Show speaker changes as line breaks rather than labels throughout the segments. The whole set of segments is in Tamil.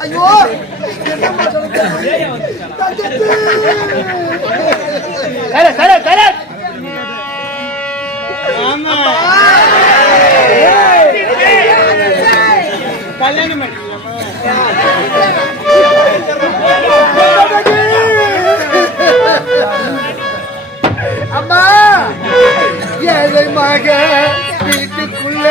ஐயோ என்னம்மா
கரெக்ட் கரெக்ட் கரெக்ட். ஆமா. கல்யாணம்
அம்மா ஏழை மக வீட்டுக்குள்ள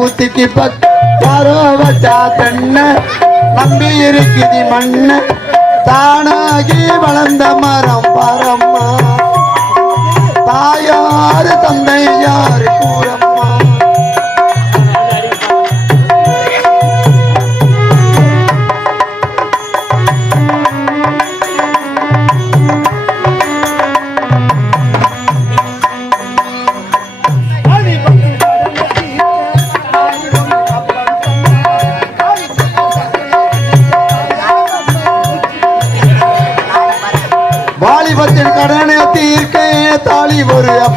ஊத்திக்கு பத்தாரோ வச்சா தென்ன நம்பி இருக்குது மண்ண. தானாகி வளர்ந்த மரம் பரம்மா தாயாரு தந்தை யாருக்கும்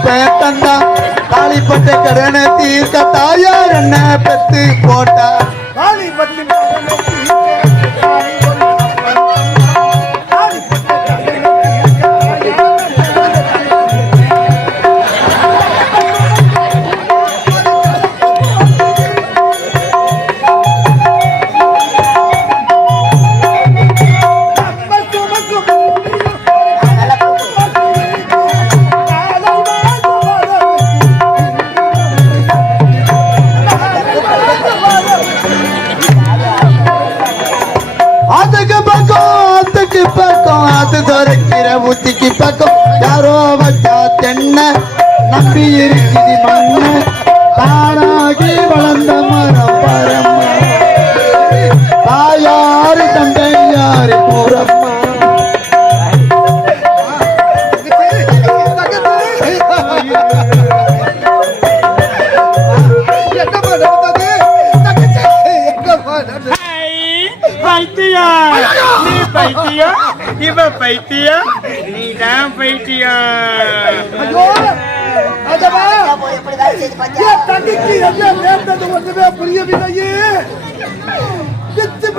ஒரு அப்ப தந்தா தாலிப்பட்ட கடனை தீர்க்க தாயார் என்ன பெத்து போட்டா
பைத்தியா இவ பைத்தியா நீ தான் பைத்தியா
தங்கைக்கு என்ன நேர்ந்தது ஒன்றுமே புரியவில்லையே பித்து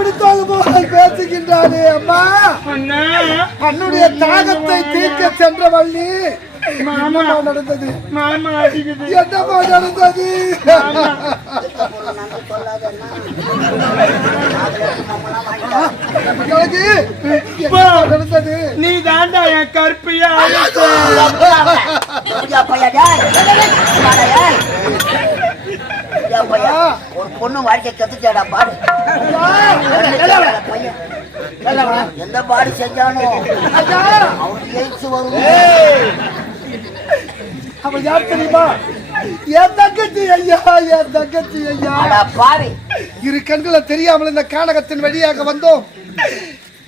போல் பேசுகின்றானே அம்மா
அண்ணா
தன்னுடைய தாகத்தை தீர்க்க சென்ற வள்ளி.
மாமா
நடந்தது?
மாமா அடிக்குது.
என்னம்மா நடந்தது? நடந்தது?
நீ தாண்டா என் கற்பியா
ஒரு பொண்ணு வாழ்க்கை கத்துச்சாடா பாடு பையன் எந்த பாடு செஞ்சானோ அவனுக்கு எய்ட்ஸ் வரும்.
அவன் யார் தெரியுமா? என் தங்கச்சி ஐயா என் தங்கச்சி ஐயா.
அடா பாவி.
இரு கண்களை தெரியாமல் இந்த கானகத்தின் வழியாக வந்தோம்.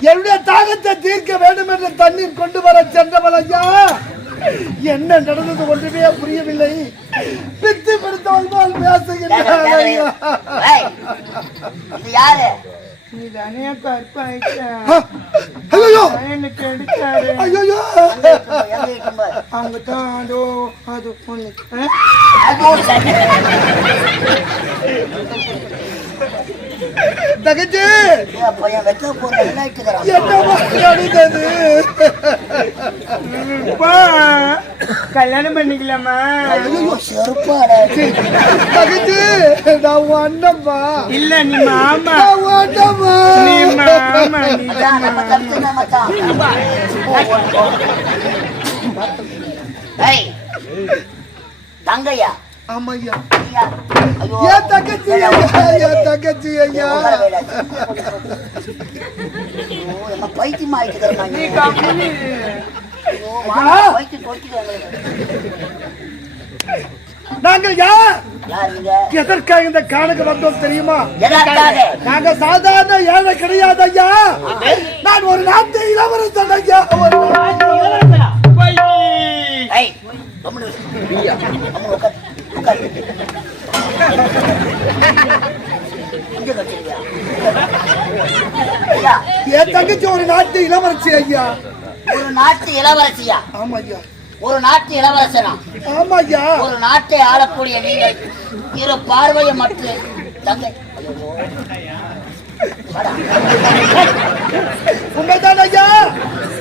என்னுடைய தாகத்தை தீர்க்க வேண்டும் என்று தண்ணீர் கொண்டு வர சென்றவள் ஐயா. என்ன நடந்தது ஒன்றுமே புரியவில்லை. பித்து பிடித்தவள் போல் பேசுகின்றாள்
தானே கற்பாயிட்ட
ஐயோ.
அவங்க தான் அதோ அது பொண்ணு
சரி.
தங்கச்சி!
என் வெட்ட என்ன இட்டுக்கிறான்
அப்பா, கல்யாணம் பண்ணிக்கலாமா?
ஐயோ, செருப்பாடா.
தங்கச்சி நான் உன் அண்ணம்மா.
இல்ல நீ மாமா.
உன் அண்ணம்மா.
நீ நீ
நம்ம. ஏய், தங்கையா?
ஆமா ஐயா. என் தங்கச்சி ஐயா என் தங்கச்சி ஐயா.
பைத்தியமா.
நாங்கள் யார்? எதற்காக இந்த காணுக்கு வந்தோம் தெரியுமா? நாங்க சாதாரண ஏழை கிடையாது ஐயா. நான் ஒரு நாட்டு இளவரசன் ஐயா. ஒரு என் தங்கச்சி ஒரு நாட்டு இளவரசி ஐயா.
ஒரு நாட்டு இளவரசியா?
ஆமா ஐயா.
ஒரு நாட்டு இளவரசனா?
ஆமா ஐயா.
ஒரு நாட்டை ஆளக்கூடிய நீங்கள் இரு பார்வையை மட்டும் தங்கை.
உண்மைதான் ஐயா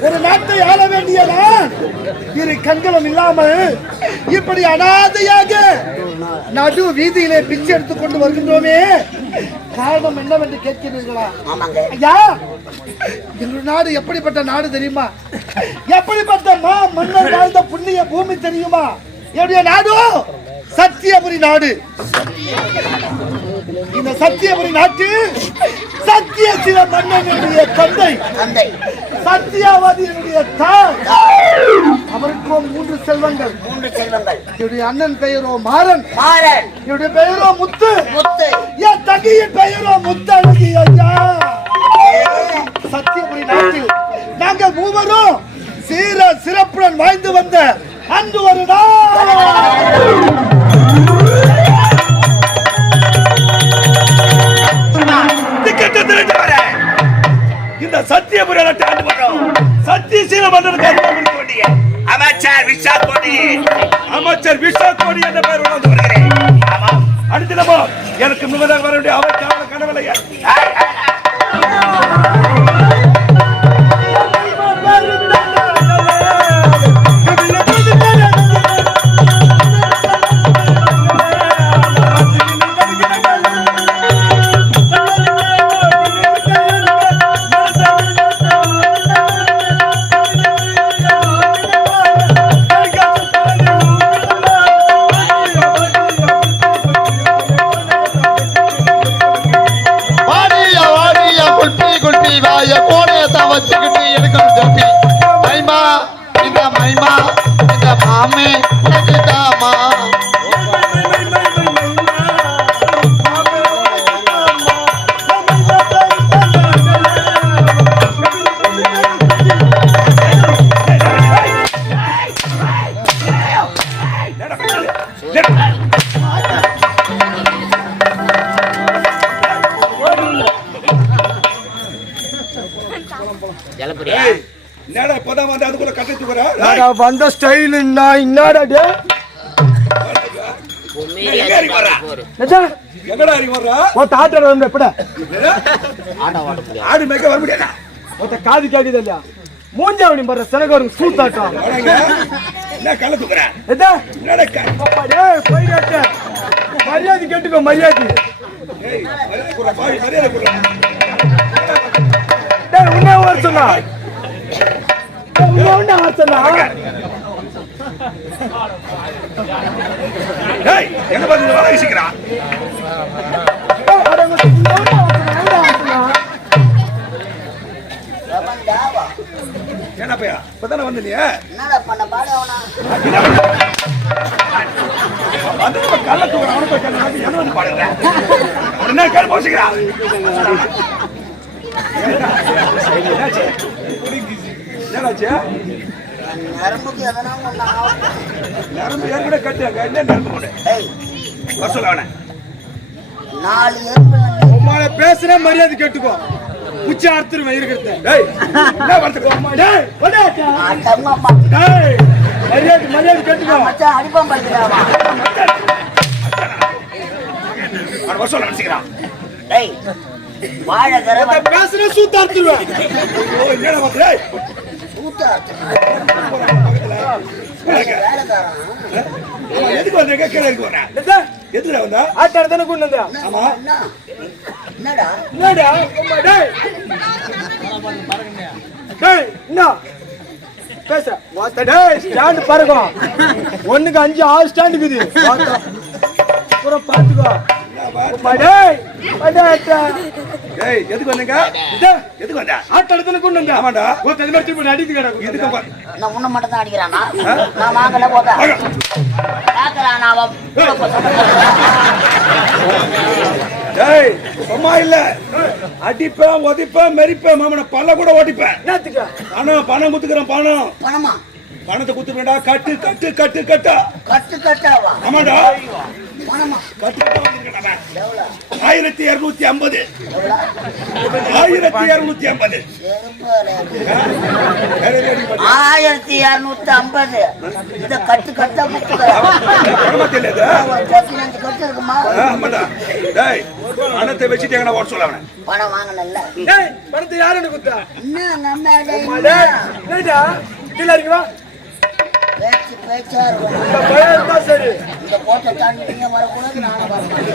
ஒரு நாட்டை ஆள வேண்டிய நான் இரு கண்களும் இல்லாமல் இப்படி அனாதையாக நடு வீதியிலே பிச்சை எடுத்துக் கொண்டு வருகின்றோமே. காரணம் என்னவென்று கேட்கிறீர்களா?
ஆமாங்க.
ஐயா எங்கள் நாடு எப்படிப்பட்ட நாடு தெரியுமா? எப்படிப்பட்ட மா மன்னர் வாழ்ந்த புண்ணிய பூமி தெரியுமா? என்னுடைய நாடு சத்தியபுரி நாடு. இந்த சத்தியபுரி நாட்டு சத்திய சில மன்னனுடைய தந்தை.
தந்தை.
சத்தியாவதியினுடைய தாய். அவருக்கும் மூன்று செல்வங்கள்.
மூன்று செல்வங்கள்.
என்னுடைய அண்ணன் பெயரோ மாறன்.
மாறன்.
என்னுடைய பெயரோ முத்து.
முத்து.
என் தங்கையின் பெயரோ முத்தழகி ஐயா சத்தியபுரி நாட்டில் நாங்கள் மூவரும் சீர சிறப்புடன் வாழ்ந்து வந்த அன்று ஒரு நாள்.
இந்த சத்தியபுரம் ஆண்டு வரோம் சத்தியசீல மன்னனுக்கு அருள் கொடுக்க வேண்டிய அமைச்சர் விஷா கோடி அமைச்சர் கோடி என்ற பெயர் உணர்ந்து வருகிறேன் எனக்கு முன்னதாக வர வேண்டிய அமைச்சர் கனவில்லையா
ஜலபுரியா
என்னடா இப்பதான் வந்து அதுக்குள்ள கட்டை தூக்குற?
நாடா வந்த ஸ்டைல் என்னடா டே காது கேக்குது இல்லையா? மூஞ்சாவணி பண்ற சனகரும் சூத்தாட்டம்.
என்ன கள்ள தூக்குற
போயிடாட்ட மரியாதை கேட்டுக்கோ மரியாதை. உன்ன வர சொன்னா. உன்னை வர சொன்னா.
ஏய், எங்க பார்த்து வர வீசிக்கிறான் என்ன பையா இப்பதானே வந்து நீ வந்து கள்ள தூக்குறான் அவனுக்கு என்ன வந்து பாடுற என்ன கேள்வி போசிக்கிறான் என்னாச்சு?
நரம்புக்கு எதனா.
நரம்பு ஏற்கனவே கட்டுறாங்க என்ன நரம்பு வர சொல்ல
நாலு எறும்புல
உம்மால பேசுற மரியாதை கேட்டுக்கோ. உச்சி அறுத்துருவேன் இருக்கிறத
ஏய் என்ன வரத்துக்கு
டேய் போடாட்ட
ஆட்டம்மா அம்மா.
டேய் மரியாதை மரியாதை கேட்டுக்கோ.
மச்சான் அடிப்பான்
அவன் வர சொல்ல நினைச்சுக்கிறான்
பேசுற அறுத்துருவேன்
ஓ என்னடா வந்து ஏய்.
சூத்தா வேலைக்காரன்.
அவன் எதுக்கு வந்தீங்க கீழே இருக்கு வரேன் எதுக்குடா வந்தா?
ஆட்டாட தானே கொண்டு வந்தா?
ஆமா.
என்ன என்னடா?
டேய். டேய் என்ன பேச. வாத்த டேய் ஸ்டாண்ட் பாருங்க. ஒண்ணுக்கு அஞ்சு ஆறு ஸ்டாண்ட் இருக்குது. அப்புறம் பாத்துக்கோ.
எதுக்கு வந்தீங்க? எதுக்கு வந்தா
ஆட்டாட தானே கொண்டு வந்தா? தகுதி மாதிரி திருப்பி அடித்து
இதுக்கு
கிடக்கும்
வா-
நான் உன்னை மட்டும் தான் அடிக்கிறானா நான் வாங்கல போதா?
ஏய் சும்மா இல்ல. அடிப்பேன் உதைப்பேன் மெரிப்பேன் மாமனை பல்ல கூட ஓட்டிப்பேன்.
என்னத்துக்கு?
பணம் பணம் குத்துக்கிறேன் பணம்.
பணமா?
பணத்தை குத்துவேடா கட்டு கட்டு கட்டு கட்டா.
கட்டு கட்டாவா?
ஆமாடா. ஆயிரத்தி இருநூத்தி ஐம்பது. ஆயிரத்தி இருநூத்தி ஐம்பது.
ஆயிரத்தி இருநூத்தி ஐம்பது. இத கட்டு கட்டா
பணத்தை வச்சுட்டு எங்கடா ஓட சொல்ல
பணம் வாங்கினல
டேய் பணத்தை யாருன்னு குத்தா
என்ன நம்ம பேச்சு பேச்சா இருக்கும்.
சரி
இந்த கோட்டை தாண்டி நீங்க வரக்கூடாது நானும் வரக்கூடாது.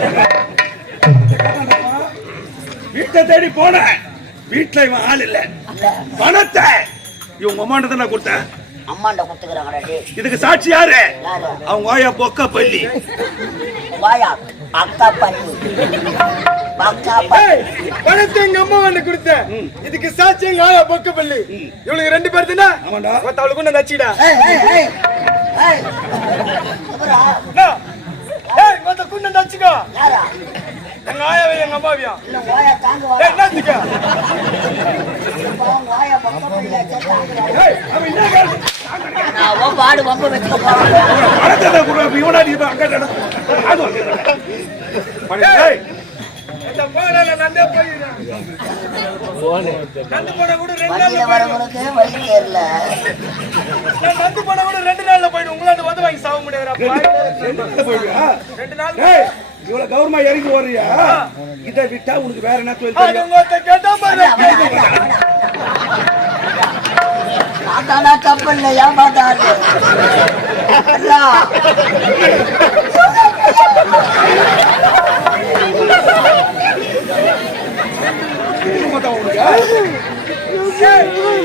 வீட்டை தேடி போனேன் வீட்டுல இவன் ஆள் இல்ல. பணத்தை. இவங்க அம்மாண்ட தான் கொடுத்தேன்.
அம்மாண்ட குத்துக்கிறாங்கடா டேய்
இதுக்கு சாட்சி யாரு? அவங்க வாயா பொக்க பள்ளி.
வாயா அக்கா பள்ளி.
பணத்தை எங்க அம்மா வந்து கொடுத்தேன். இதுக்கு சாட்சி எங்க ஆயா பொக்க பள்ளி இவளுக்கு ரெண்டு பேர் தானே? அவளுக்கு கொண்டு நச்சிடா குண்ட நச்சுக்கோ. எங்க ஆயாவையும் எங்க அம்மாவையும்
இன்னும் வாயா தாங்க
ஏய்
வாயா
என்னத்துக்கு
பாடு வம்பு வச்சுக்க போறேன்.
இவனா நீ அங்க நட- அது வந்து. ஏய்,
இந்த போகல நந்தே போயிடுறேன் நந்து போனா கூட ரெண்டு நாள்ல
வண்டியில வரவங்களுக்கு வழி தெரியல
நான் நந்து போனா கூட ரெண்டு நாள்ல போயிடும். உங்களாண்ட வந்து வாங்கி சாக முடியாதுடா.
ரெண்டு
நாள்
ஏய், இவ்வளவு கௌரவமா இறங்கி ஓடுறியா? இதை விட்டா உனக்கு வேற என்ன தொழில்
கேட்டா பாரு.
நான் தானா கப்பல்ல ஏமாத்தாது அல்லா
தெரியுமா மொத்தம் உனக்கு?
ஏய், இது எதுக்குடா? சுத்த பேஸ்ட். ஏய், இது எதுக்கு சுத்த பேஸ்ட்?
மலைதேவியா
ஏய், இது கேக்குறேன். நம்ம அப்படித்தான் இது வேஸ்ட் இதா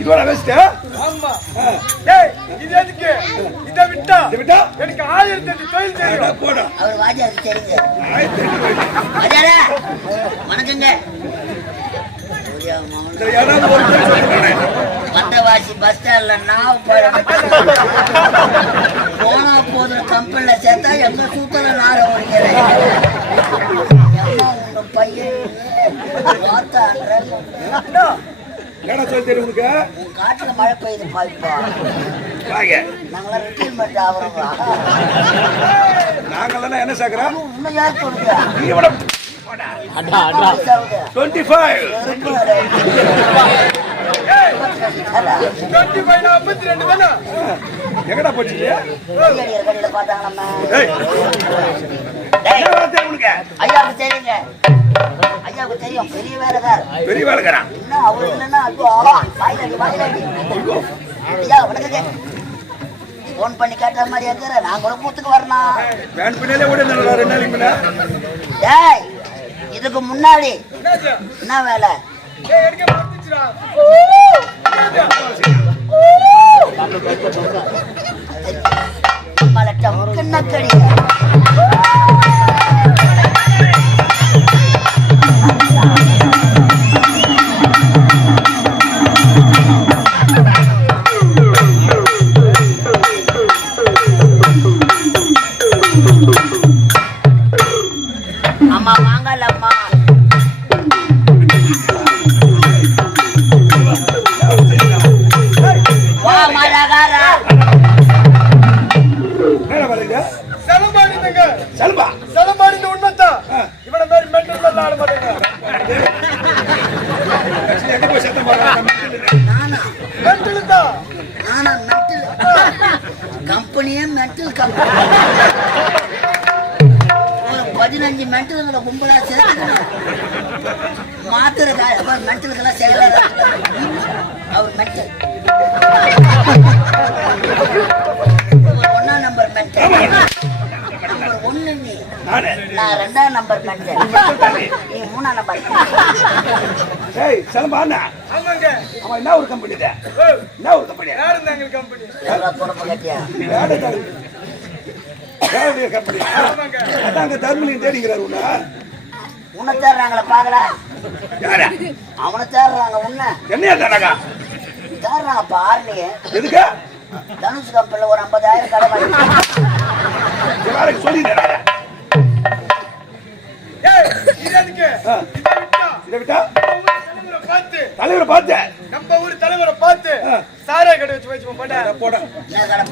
இதோட வேஸ்ட்
ஆமா. ஏய், இது எதுக்கு? இதை விட்டா
இதை விட்டா
எனக்கு ஆயிரத்தி எட்டு தொழில் தெரியும்
அவர் தெரியுங்க வணக்கங்க
யாராவது ஒரு
மண்டவாசி பஸ் ஸ்டாண்ட்ல நான் போனா போதுற கம்பெனில சேர்த்தா எங்க சூத்தல நார உங்க பையன்
என்னடா? சொல்லி தெரியும் உனக்கு?
உன் காட்டுல மழை பெய்யுது பாய்ப்பா நாங்களாம் ரிட்டைர்மெண்ட் ஆகிறோம்
நாங்கெல்லாம் என்ன சேர்க்கிறோம்
யார் கொடுக்குறா
நீ
வயசாகுது.
டுவெண்ட்டி ஃபைவ்
நாற்பத்தி ரெண்டு தானே
எங்கடா போச்சு
ஐயாவுக்கு தெரியுங்க. ஐயாவுக்கு தெரியும். பெரிய வேலைக்கார்
பெரிய வேலைக்காரன்
என்ன அவரு இல்லைன்னா ஐயோ வாயிலடி வாயிலடி ஐயா. வணக்கங்க. ஃபோன் பண்ணி கேட்ட மாதிரி இருக்கிற நான் கூட கூத்துக்கு வரணும்
வேன் பின்னாலே ஓடி இருந்தா ரெண்டு நாளைக்கு முன்ன.
டேய் இதுக்கு முன்னாடி? என்ன வேலை. மலட்டம் கிண்ணக்கடி நம்பர் மென்டல் நீ மூணாம் நம்பர்.
ஏய் செலம்பா அண்ணா.
ஆமாங்க.
அவன் என்ன ஒரு கம்பெனி
ஏய்,
என்ன ஒரு கம்பெனி
யார் இருந்தாங்க இந்த company?
பொறுப்பு கட்டியா?
கம்பெனி
ஆமாங்க.
அதான் அங்க தர்மலிங்கம் தேடிக்கிறாரு உன்ன.
உன்னை தேடுறாங்களா பாக்கல
யாரா?
அவனை தேடுறாங்க உன்னை.
என்னையா தானக்கா
தேடுறாங்க பாருங்க
எதுக்கு?
தனுஷ் கம்பெனில ஒரு ஐம்பதாயிரம் கடை வாங்கி
சொல்லிடுறாங்க
இது விட்டா, தலைவரை பார்த்து,
தலைவரை பார்த்தேன்
நம்ம ஊர் தலைவரை பார்த்து. சாராய கடை வச்சு வச்சுப்போம் போடா.
போட கடை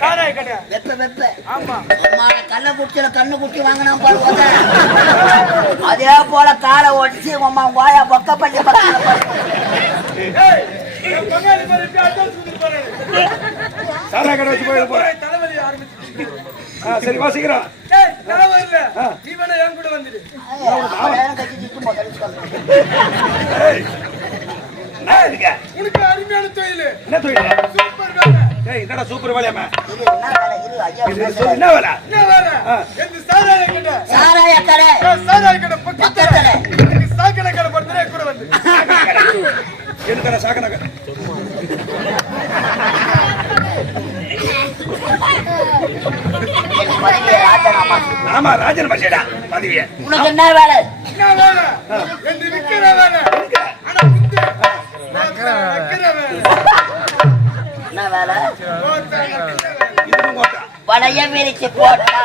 சாராய கடை.
வெப்ப வெப்ப
ஆமா.
அம்மா கள்ள குட்டியில கண்ணு குட்டி வாங்கினா பாரு. அதே போல காலை ஒடிச்சு அம்மா வாயா பக்க பண்ணி பக்கத்துல பாரு.
ஏய், என் பங்காளி பாரு, இப்படி advance கொடுத்துட்டு போறாரு.
சாரா கடை வச்சு போயிட போறேன் சரி.
நீ வேணா கூட வந்துடு. உனக்கு அருமையான தொழில்
என்ன தொழில்
சூப்பர் வேலை
ஏய் என்னடா சூப்பர் வேலையாம
என்ன வேலை?
என்ன வேலை.
எந்த சாராய கடை
சாராய கடை
சாராய கடை பக்கத்துல
பக்கத்துல.
எனக்கு சாக்கடை கடை படுத்துறேன் என் கூட வந்து
எதுக்கடா சாக்க நகர்
பதவி ராஜினாமா.
ஆமா ராஜன் பசேடா பதவிய.
உனக்கு என்ன வேலை?
என்ன வேலை? எந்த விக்கிற வேலை ஆனா வந்து ஒருத்தன் வைக்கிற வேலை
என்ன வேலை
ஒருத்தன் வைக்கிற வேலை
இதுவும் கோட்டா
வளைய விரிச்சு போட்டா.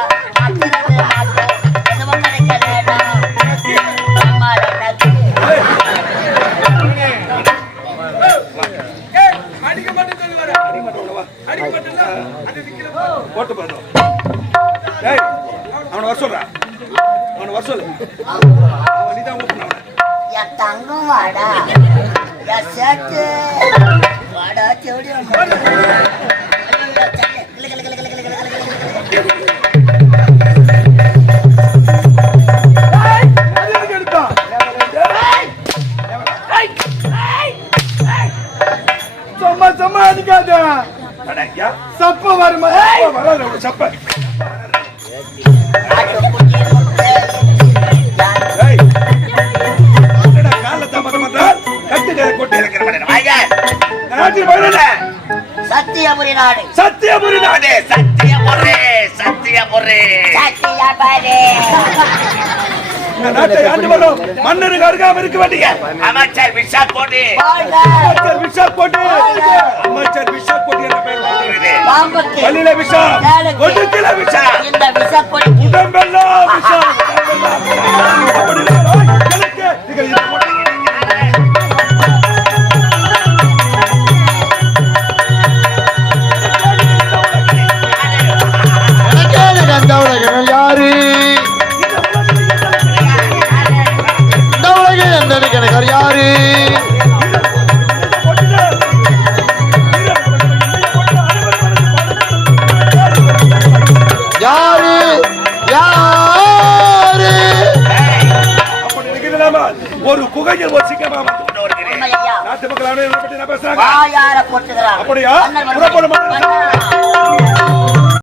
இந்த நாட்டை அருகாம இருக்க வேண்டிய அமைச்சர் விஷால் போட்டி. போட்டி. அமைச்சர் விஷால் போட்டி என்ற பெயர்
வழியில
விஷா
விஷா